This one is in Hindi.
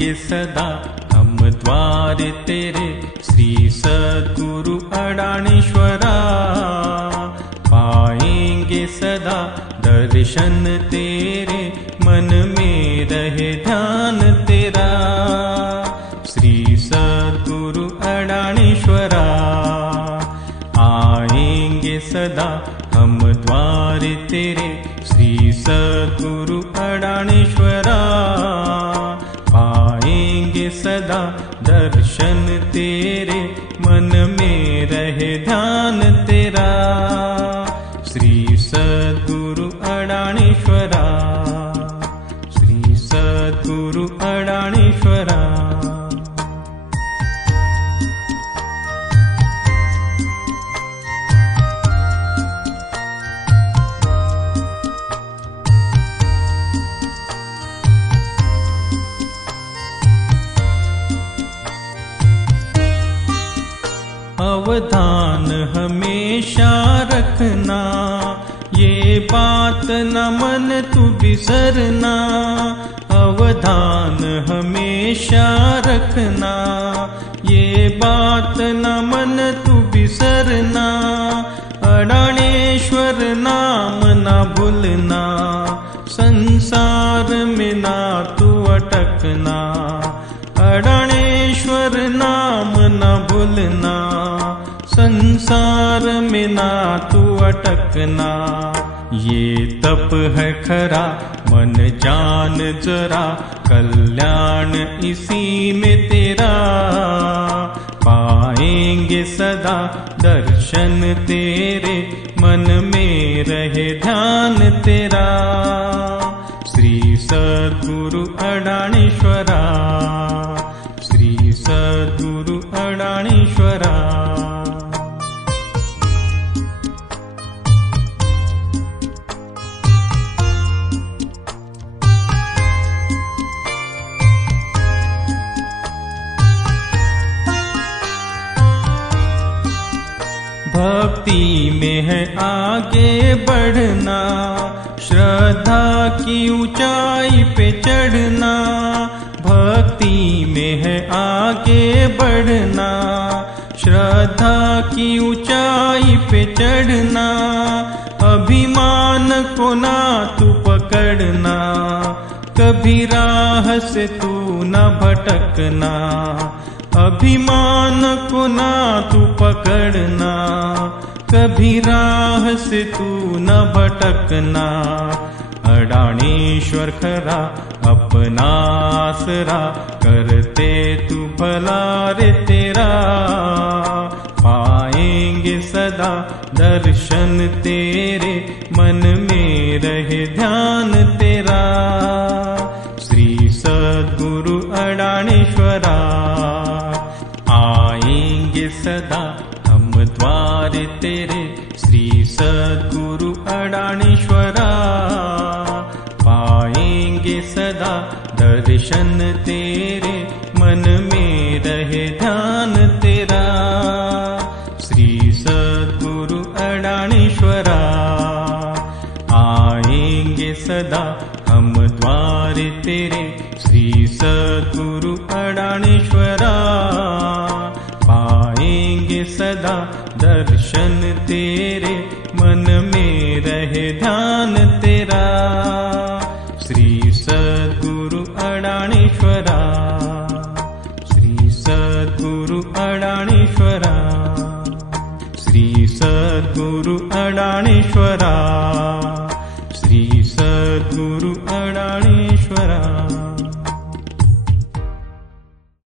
पाएंगे सदा हम द्वार तेरे श्री सद्गुरु अडाणीश्वरा। पाएंगे सदा दर्शन तेरे मन में रहे ध्यान तेरा। श्री सद्गुरु अडाणीश्वरा आएंगे सदा हम द्वार तेरे श्री सद्गुरु अडाणीश्वरा। पाएंगे सदा दर्शन तेरे मन में रहे ध्यान तेरा। श्री सद्गुरु अडाणीश्वरा, श्री सद्गुरु अडाणीश्वरा। अवधान हमेशा रखना, ये बात न मन तू बिसरना। अवधान हमेशा रखना, ये बात न मन तू बिसरना। अडाणेश्वर नाम न भूलना, संसार में ना तू अटकना। अडाणेश्वर नाम न भूलना, संसार में ना तू अटकना। ये तप है खरा मन जान जरा, कल्याण इसी में तेरा। पाएंगे सदा दर्शन तेरे मन में रहे ध्यान तेरा। श्री सद्गुरु अडाणीश्वरा, श्री सद्गुरु अडाणीश्वरा। भक्ति में है आगे बढ़ना, श्रद्धा की ऊंचाई पे चढ़ना। भक्ति में है आगे बढ़ना, श्रद्धा की ऊंचाई पे चढ़ना। अभिमान को ना तू पकड़ना, कभी राह से तू न भटकना। अभिमान को ना तू पकड़ना, कभी राह से तू न भटकना। अडाणीश्वर खरा अपना आसरा, करते तू भला रे तेरा। पाएंगे सदा दर्शन तेरे मन में रहे ध्यान तेरा। श्री सद्गुरु अडाणीश्वरा आएंगे सदा हम द्वार तेरे श्री सद्गुरु अडाणीश्वरा। पाएंगे सदा दर्शन तेरे मन में रहे ध्यान तेरा। श्री सद्गुरु अडाणीश्वरा आएंगे सदा हम द्वार तेरे श्री सद्गुरु अडाणीश्वरा। पाएंगे सदा दर्शन तेरे मन में रहे ध्यान तेरा। श्री सद्गुरु अडाणीश्वरा, श्री सद्गुरु अडाणीश्वरा, श्री सद्गुरु अडाणीश्वरा।